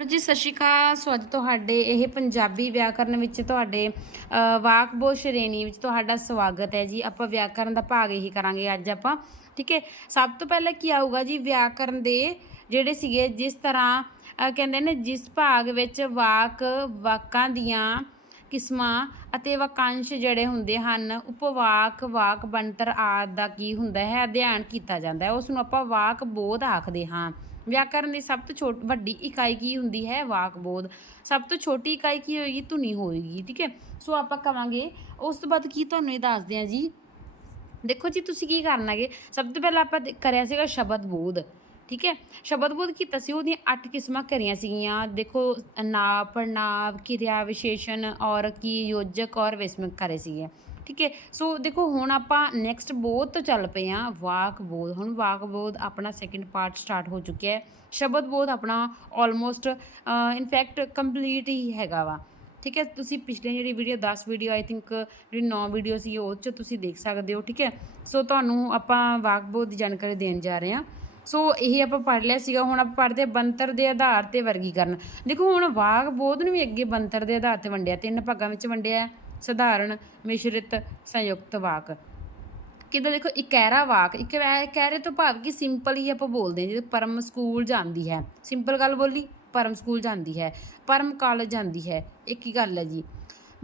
ਜੀ ਸਤਿ ਸ਼੍ਰੀ ਅਕਾਲ। ਸੋ ਅੱਜ ਤੁਹਾਡੇ ਇਹ ਪੰਜਾਬੀ ਵਿਆਕਰਨ ਵਿੱਚ ਤੁਹਾਡੇ ਅ, ਵਾਕਬੋਧ ਸ਼੍ਰੇਣੀ ਵਿੱਚ ਤੁਹਾਡਾ ਸਵਾਗਤ ਹੈ ਜੀ। ਆਪਾਂ ਵਿਆਕਰਨ ਦਾ ਭਾਗ ਇਹੀ ਕਰਾਂਗੇ ਅੱਜ ਆਪਾਂ ਠੀਕ ਹੈ? ਸਭ ਤੋਂ ਪਹਿਲਾਂ ਕੀ ਆਊਗਾ ਜੀ ਵਿਆਕਰਨ ਦੇ ਜਿਹੜੇ ਸੀਗੇ ਜਿਸ ਤਰ੍ਹਾਂ ਕਹਿੰਦੇ ਨੇ ਜਿਸ ਭਾਗ ਵਿੱਚ ਵਾਕ ਵਾਕਾਂ ਦੀਆਂ ਕਿਸਮਾਂ ਅਤੇ ਵਾਕਾਂਸ਼ ਜਿਹੜੇ ਹੁੰਦੇ ਹਨ ਉਪਵਾਕ ਵਾਕ ਬਣਤਰ ਆਦਿ ਦਾ ਕੀ ਹੁੰਦਾ ਹੈ ਅਧਿਐਨ ਕੀਤਾ ਜਾਂਦਾ ਹੈ। ਉਸ ਨੂੰ ਆਪਾਂ ਵਾਕ ਬੋਧ ਆਖਦੇ ਹਾਂ। ਵਿਆਕਰਨ ਦੀ ਸਭ ਤੋਂ ਛੋਟੀ, ਵੱਡੀ ਇਕਾਈ ਕੀ ਹੁੰਦੀ ਹੈ? ਵਾਕ ਬੋਧ। ਸਭ ਤੋਂ ਛੋਟੀ ਇਕਾਈ ਕੀ ਹੋਏਗੀ? ਧੁਨੀ ਹੋਏਗੀ, ਠੀਕ ਹੈ? ਸੋ ਆਪਾਂ ਕਵਾਂਗੇ, ਉਸ ਤੋਂ ਬਾਅਦ ਕੀ ਤੁਹਾਨੂੰ ਇਹ ਦੱਸਦੇ ਹਾਂ ਜੀ? ਦੇਖੋ ਜੀ, ਤੁਸੀਂ ਕੀ ਕਰਨਾਗੇ ਸਭ ਤੋਂ ਪਹਿਲਾਂ ਆਪਾਂ ਕਰਿਆ ਸੀਗਾ ਸ਼ਬਦ ਬੋਧ, ਠੀਕ ਹੈ? ਸ਼ਬਦ ਬੋਧ ਕੀਤਾ ਸੀ, ਉਹਦੀਆਂ ਅੱਠ ਕਿਸਮਾਂ ਕਰੀਆਂ ਸੀਗੀਆਂ। ਦੇਖੋ ਨਾਮ ਪੜਨਾਮ ਕਿਰਿਆ, ਵਿਸ਼ੇਸ਼ਣ ਔਰ ਕੀ, ਯੋਜਕ ਔਰ ਵਿਸਮਕ ਕਰੇ ਸੀਗੇ। ਠੀਕ ਹੈ? ਸੋ ਦੇਖੋ, ਹੁਣ ਆਪਾਂ ਨੈਕਸਟ ਬੋਧ ਤੋਂ ਚੱਲ ਪਏ ਆ ਵਾਕ ਬੋਧ। ਹੁਣ ਵਾਕ ਬੋਧ ਆਪਣਾ ਸੈਕਿੰਡ ਪਾਰਟ ਸਟਾਰਟ ਹੋ ਚੁੱਕਿਆ ਹੈ। ਸ਼ਬਦ ਬੋਧ ਆਪਣਾ ਆਲਮੋਸਟ ਇਨਫੈਕਟ ਕੰਪਲੀਟ ਹੀ ਹੈਗਾ ਵਾ। ਠੀਕ ਹੈ? ਤੁਸੀਂ ਪਿਛਲੇ ਜਿਹੜੀ ਵੀਡੀਓ 10 ਵੀਡੀਓ ਆਈ ਥਿੰਕ ਜਿਹੜੀ 9 ਵੀਡੀਓ ਸੀ, ਉਹ 'ਚ ਤੁਸੀਂ ਦੇਖ ਸਕਦੇ ਹੋ, ਠੀਕ ਹੈ? ਸੋ ਤੁਹਾਨੂੰ ਆਪਾਂ ਵਾਕਬੋਧ ਦੀ ਜਾਣਕਾਰੀ ਦੇਣ ਜਾ ਰਹੇ ਹਾਂ। ਸੋ ਇਹ ਆਪਾਂ ਪੜ੍ਹ ਲਿਆ ਸੀਗਾ। ਹੁਣ ਆਪਾਂ ਪੜ੍ਹਦੇ ਹਾਂ ਬੰਤਰ ਦੇ ਆਧਾਰ ਤੇ ਵਰਗੀਕਰਨ। ਦੇਖੋ, ਹੁਣ ਵਾਕਬੋਧ ਨੂੰ ਵੀ ਅੱਗੇ ਬੰਤਰ ਦੇ ਆਧਾਰ ਤੇ ਵੰਡਿਆ। ਤਿੰਨ ਭਾਗਾਂ ਵਿੱਚ ਵੰਡਿਆ ਹੈ। ਸਧਾਰਨ ਮਿਸ਼ਰਿਤ ਸੰਯੁਕਤ ਵਾਕ। ਕਿਦਾਂ ਦੇਖੋ ਇਕਹਿਰਾ ਵਾਕ, ਇੱਕ ਤੋਂ ਭਾਵ ਕਿ ਸਿੰਪਲ ਹੀ ਆਪਾਂ ਬੋਲਦੇ ਹਾਂ, ਜਿਵੇਂ ਪਰਮ ਸਕੂਲ ਜਾਂਦੀ ਹੈ। ਸਿੰਪਲ ਗੱਲ ਬੋਲੀ, ਪਰਮ ਸਕੂਲ ਜਾਂਦੀ ਹੈ, ਪਰਮ ਕਾਲਜ ਜਾਂਦੀ ਹੈ ਇੱਕ ਹੀ ਗੱਲ ਹੈ ਜੀ?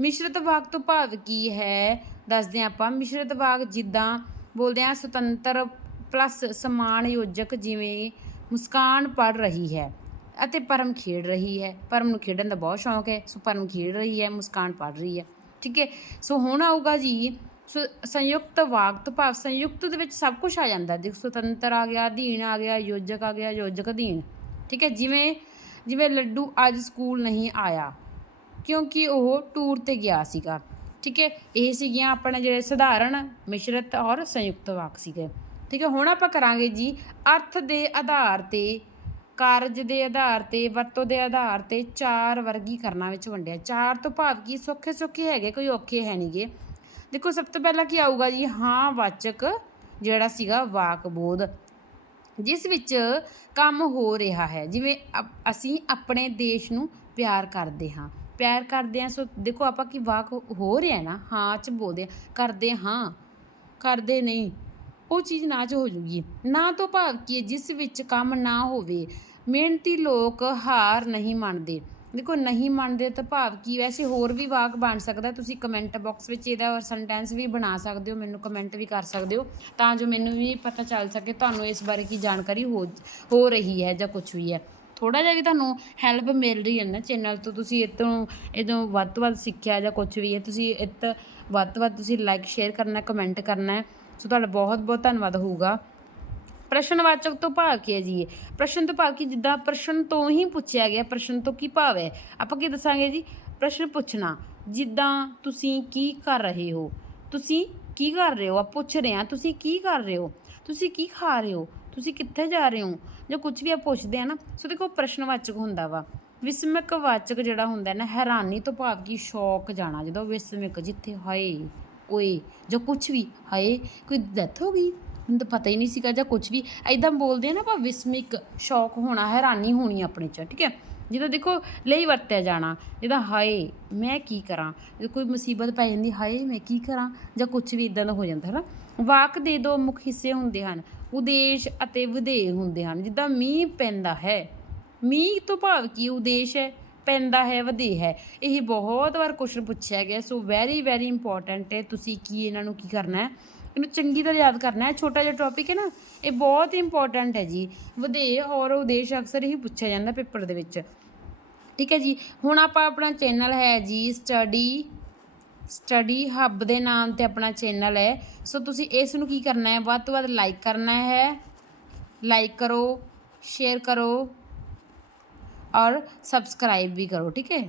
ਮਿਸ਼ਰਤ ਵਾਕ ਤੋਂ ਭਾਵ ਕੀ ਹੈ? ਦੱਸਦੇ ਹਾਂ ਆਪਾਂ, ਮਿਸ਼ਰਤ ਵਾਕ ਜਿੱਦਾਂ ਬੋਲਦੇ ਆ ਸੁਤੰਤਰ ਪਲੱਸ ਸਮਾਨ ਯੋਜਕ ਜਿਵੇਂ ਮੁਸਕਾਨ ਪੜ ਰਹੀ ਹੈ ਅਤੇ ਪਰਮ ਖੇਡ ਰਹੀ ਹੈ। ਪਰਮ ਨੂੰ ਖੇਡਣ ਦਾ ਬਹੁਤ ਸ਼ੌਂਕ ਹੈ, ਸੋ ਪਰਮ ਖੇਡ ਰਹੀ ਹੈ, ਮੁਸਕਾਨ ਪੜ ਰਹੀ ਹੈ। ਠੀਕ ਹੈ? ਸੋ ਹੁਣ ਆਊਗਾ ਜੀ, ਸੋ ਸੰਯੁਕਤ ਵਾਕ ਤੋਂ ਭਾਵ ਸੰਯੁਕਤ ਦੇ ਵਿੱਚ ਸਭ ਕੁਝ ਆ ਜਾਂਦਾ ਦੇਖੋ, ਸੁਤੰਤਰ ਆ ਗਿਆ, ਅਧੀਨ ਆ ਗਿਆ, ਯੋਜਕ ਆ ਗਿਆ, ਯੋਜਕ ਅਧੀਨ। ਠੀਕ ਹੈ? ਜਿਵੇਂ ਜਿਵੇਂ ਲੱਡੂ ਅੱਜ ਸਕੂਲ ਨਹੀਂ ਆਇਆ, ਕਿਉਂਕਿ ਉਹ ਟੂਰ ਤੇ ਗਿਆ ਸੀਗਾ। ਠੀਕ ਹੈ? ਇਹ ਸੀਗੀਆਂ ਆਪਣੇ ਜਿਹੜੇ ਸਧਾਰਨ, ਮਿਸ਼ਰਤ ਔਰ ਸੰਯੁਕਤ ਵਾਕ ਸੀਗੇ। ਠੀਕ ਹੈ? ਹੁਣ ਆਪਾਂ ਕਰਾਂਗੇ ਜੀ, ਅਰਥ ਦੇ ਆਧਾਰ ਤੇ ਕਾਰਜ ਦੇ ਆਧਾਰ ਤੇ, ਵਰਤੋਂ ਦੇ ਆਧਾਰ ਤੇ ਚਾਰ ਵਰਗੀਕਰਨਾਂ ਵਿੱਚ ਵੰਡਿਆ। ਚਾਰ ਤੋਂ ਭਾਵ ਕੀ ਸੌਖੇ ਸੌਖੇ ਹੈਗੇ, ਕੋਈ ਔਖੇ ਹੈ ਨਹੀਂਗੇ ਦੇਖੋ, ਸਭ ਤੋਂ ਪਹਿਲਾਂ ਕੀ ਆਊਗਾ ਜੀ? ਹਾਂ, ਵਾਚਕ ਜਿਹੜਾ ਸੀਗਾ ਵਾਕ ਬੋਧ ਜਿਸ ਵਿੱਚ ਕੰਮ ਹੋ ਰਿਹਾ ਹੈ, ਜਿਵੇਂ ਅਪ- ਅਸੀਂ ਆਪਣੇ ਦੇਸ਼ ਨੂੰ ਪਿਆਰ ਕਰਦੇ ਹਾਂ। ਪਿਆਰ ਕਰਦੇ ਹਾਂ, ਸੋ ਦੇਖੋ ਆਪਾਂ ਕੀ ਵਾਕ ਹੋ ਰਿਹਾ ਨਾ? ਹਾਂ ਚ ਬੋਲਦੇ ਹਾਂ, ਕਰਦੇ ਹਾਂ, ਕਰਦੇ ਨਹੀਂ। ਉਹ ਚੀਜ਼ ਨਾ ਚ ਹੋ ਜੂਗੀ। ਨਾ ਤੋਂ ਭਾਵ ਕੀ ਹੈ, ਜਿਸ ਵਿੱਚ ਕੰਮ ਨਾ ਹੋਵੇ। ਮਿਹਨਤੀ ਲੋਕ ਹਾਰ ਨਹੀਂ ਮੰਨਦੇ। ਦੇਖੋ, ਨਹੀਂ ਮੰਨਦੇ ਤਾਂ ਭਾਵ ਕੀ ਵੈਸੇ ਹੋਰ ਵੀ ਵਾਕ ਬਣ ਸਕਦਾ। ਤੁਸੀਂ ਕਮੈਂਟ ਬਾਕਸ ਵਿੱਚ ਇਹਦਾ ਸੈਂਟੈਂਸ ਵੀ ਬਣਾ ਸਕਦੇ ਹੋ, ਮੈਨੂੰ ਕਮੈਂਟ ਵੀ ਕਰ ਸਕਦੇ ਹੋ। ਤਾਂ ਜੋ ਮੈਨੂੰ ਵੀ ਪਤਾ ਚੱਲ ਸਕੇ ਤੁਹਾਨੂੰ ਇਸ ਬਾਰੇ ਕੀ ਜਾਣਕਾਰੀ ਹੋ ਹੋ ਰਹੀ ਹੈ ਜਾਂ ਕੁਝ ਵੀ ਹੈ। ਥੋੜਾ ਜਿਹਾ ਵੀ ਤੁਹਾਨੂੰ ਹੈਲਪ ਮਿਲ ਰਹੀ ਹੈ ਨਾ ਚੈਨਲ ਤੋਂ। ਤੁਸੀਂ ਇਹ ਤੋਂ ਇਹਦੋਂ ਵੱਧ ਤੋਂ ਵੱਧ ਸਿੱਖਿਆ ਜਾਂ ਕੁਝ ਵੀ ਹੈ। ਤੁਸੀਂ ਇਹ ਵੱਧ ਤੋਂ ਵੱਧ ਤੁਸੀਂ ਲਾਈਕ ਸ਼ੇਅਰ ਕਰਨਾ ਕਮੈਂਟ ਕਰਨਾ ਸੋ ਤੁਹਾਡਾ ਬਹੁਤ ਬਹੁਤ ਧੰਨਵਾਦ ਹੋਊਗਾ। ਪ੍ਰਸ਼ਨਵਾਚਕ ਤੋਂ ਭਾਵ ਕੀ ਹੈ ਜੀ? ਪ੍ਰਸ਼ਨ ਤੋਂ ਭਾਵ ਕੀ, ਜਿੱਦਾਂ ਪ੍ਰਸ਼ਨ ਤੋਂ ਹੀ ਪੁੱਛਿਆ ਗਿਆ, ਪ੍ਰਸ਼ਨ ਤੋਂ ਕੀ ਭਾਵ ਹੈ? ਆਪਾਂ ਕੀ ਦੱਸਾਂਗੇ ਜੀ? ਪ੍ਰਸ਼ਨ ਪੁੱਛਣਾ, ਜਿੱਦਾਂ ਤੁਸੀਂ ਕੀ ਕਰ ਰਹੇ ਹੋ? ਤੁਸੀਂ ਕੀ ਕਰ ਰਹੇ ਹੋ? ਆ ਪੁੱਛ ਰਹੇ ਆ ਤੁਸੀਂ ਕੀ ਕਰ ਰਹੇ ਹੋ? ਤੁਸੀਂ ਕੀ ਖਾ ਰਹੇ ਹੋ? ਤੁਸੀਂ ਕਿੱਥੇ ਜਾ ਰਹੇ ਹੋ? ਜਾਂ ਕੁਝ ਵੀ ਆ ਪੁੱਛਦੇ ਆ ਨਾ, ਸੋ ਦੇਖੋ ਪ੍ਰਸ਼ਨਵਾਚਕ ਹੁੰਦਾ ਵਾ। ਵਿਸਮਕ ਵਾਚਕ ਜਿਹੜਾ ਹੁੰਦਾ ਨਾ, ਹੈਰਾਨੀ ਤੋਂ ਭਾਵ ਕੀ ਸ਼ੌਕ ਜਾਣਾ, ਜਦੋਂ ਵਿਸਮਕ ਜਿੱਥੇ ਹਾਏ। ਓਏ ਜਾਂ ਕੁਝ ਵੀ, ਹਾਏ, ਕੋਈ ਡੈਥ ਹੋ ਗਈ? ਮੈਨੂੰ ਤਾਂ ਪਤਾ ਹੀ ਨਹੀਂ ਸੀਗਾ ਜਾਂ ਕੁਝ ਵੀ। ਐਦਾਂ ਬੋਲਦੇ ਆ ਨਾ ਆਪਾਂ, ਵਿਸਮਿਕ, ਸ਼ੌਕ ਹੋਣਾ, ਹੈਰਾਨੀ ਹੋਣੀ ਆਪਣੇ ਚ, ਠੀਕ ਹੈ? ਜਦੋਂ ਦੇਖੋ, ਲਈ ਵਰਤਿਆ ਜਾਣਾ ਜਿਹਦਾ ਹਾਏ, ਮੈਂ ਕੀ ਕਰਾਂ? ਜੇ ਕੋਈ ਮੁਸੀਬਤ ਪੈ ਜਾਂਦੀ, ਹਾਏ, ਮੈਂ ਕੀ ਕਰਾਂ? ਜਾਂ ਕੁਝ ਵੀ ਇਦਾਂ ਦਾ ਹੋ ਜਾਂਦਾ ਹੈ ਨਾ ਵਾਕ ਦੇ ਦੋ ਮੁੱਖ ਹਿੱਸੇ ਹੁੰਦੇ ਹਨ, ਉਦੇਸ਼ ਅਤੇ ਵਿਧੇਯ ਹੁੰਦੇ ਹਨ। ਜਿੱਦਾਂ ਮੀਂਹ ਪੈਂਦਾ ਹੈ, ਮੀਂਹ ਤੋਂ ਭਾਵ ਕੀ ਉਦੇਸ਼ ਹੈ? ਪੈਂਦਾ ਹੈ, ਵਧੇ ਹੈ। ਇਹ ਬਹੁਤ ਵਾਰ ਕੁਐਸਚਨ ਪੁੱਛਿਆ ਗਿਆ। ਸੋ ਵੈਰੀ ਵੈਰੀ ਇੰਪੋਰਟੈਂਟ ਹੈ, ਤੁਸੀਂ ਕੀ ਇਹਨਾਂ ਨੂੰ ਕੀ ਕਰਨਾ ਹੈ? ਇਹਨੂੰ ਚੰਗੀ ਤਰ੍ਹਾਂ ਯਾਦ ਕਰਨਾ ਹੈ। ਛੋਟਾ ਜਿਹਾ ਟੌਪਿਕ ਹੈ ਨਾ, ਇਹ ਬਹੁਤ ਇੰਪੋਰਟੈਂਟ ਹੈ ਜੀ। ਵਧੇ ਔਰ ਉਦੇਸ਼ ਅਕਸਰ ਹੀ ਪੁੱਛਿਆ ਜਾਂਦਾ ਪੇਪਰ ਦੇ ਵਿੱਚ। ਠੀਕ ਹੈ ਜੀ? ਹੁਣ ਆਪਾਂ ਆਪਣਾ ਚੈਨਲ ਹੈ ਜੀ ਸਟੱਡੀ ਸਟੱਡੀ ਹੱਬ ਦੇ ਨਾਮ ਤੇ ਆਪਣਾ ਚੈਨਲ ਹੈ। ਸੋ ਤੁਸੀਂ ਇਸ ਨੂੰ ਕੀ ਕਰਨਾ ਹੈ? ਵੱਧ ਤੋਂ ਵੱਧ ਲਾਈਕ ਕਰਨਾ ਹੈ। ਲਾਈਕ ਕਰੋ ਸ਼ੇਅਰ ਕਰੋ। और सब्सक्राइब भी करो ठीक है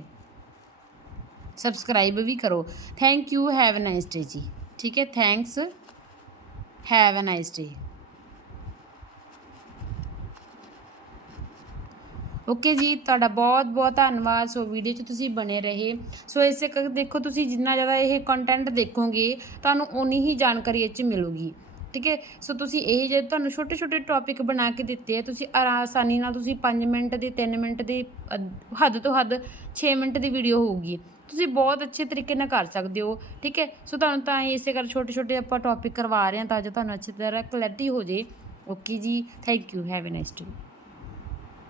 सब्सक्राइब भी करो thank you have a nice day जी ठीक है thanks have a nice day okay ਜੀ ਤੁਹਾਡਾ ਬਹੁਤ ਬਹੁਤ ਧੰਨਵਾਦ ਸੋ ਵੀਡੀਓ 'ਚ ਤੁਸੀਂ ਬਣੇ ਰਹੇ ਸੋ ਇਸੇ ਕਰਕੇ ਦੇਖੋ ਤੁਸੀਂ ਜਿੰਨਾ ਜ਼ਿਆਦਾ ਇਹ ਕੰਟੈਂਟ ਦੇਖੋਗੇ ਤੁਹਾਨੂੰ ਓਨੀ ਹੀ ਜਾਣਕਾਰੀ ਇਹ 'ਚ ਮਿਲੂਗੀ ਠੀਕ ਹੈ? ਸੋ ਤੁਸੀਂ ਇਹ ਜੇ ਤੁਹਾਨੂੰ ਛੋਟੇ ਛੋਟੇ ਟੌਪਿਕ ਬਣਾ ਕੇ ਦਿੱਤੇ ਆ, ਤੁਸੀਂ ਆਰਾ- ਆਸਾਨੀ ਨਾਲ ਤੁਸੀਂ 5 ਮਿੰਟ ਦੀ 3 ਮਿੰਟ ਦੀ ਹੱਦ ਤੋਂ ਹੱਦ 6 ਮਿੰਟ ਦੀ ਵੀਡੀਓ ਹੋਊਗੀ। ਤੁਸੀਂ ਬਹੁਤ ਅੱਛੇ ਤਰੀਕੇ ਨਾਲ ਕਰ ਸਕਦੇ ਹੋ, ਠੀਕ ਹੈ? ਸੋ ਤੁਹਾਨੂੰ ਤਾਂ ਇਸੇ ਕਰ ਛੋਟੇ ਛੋਟੇ ਆਪਾਂ ਟੌਪਿਕ ਕਰਵਾ ਰਹੇ ਹਾਂ ਤਾਂ ਜੋ ਤੁਹਾਨੂੰ ਅੱਛੀ ਤਰ੍ਹਾਂ ਕਲੈਰਿਟੀ ਹੋ ਜੇ ਓਕੇ ਜੀ thank you have a nice day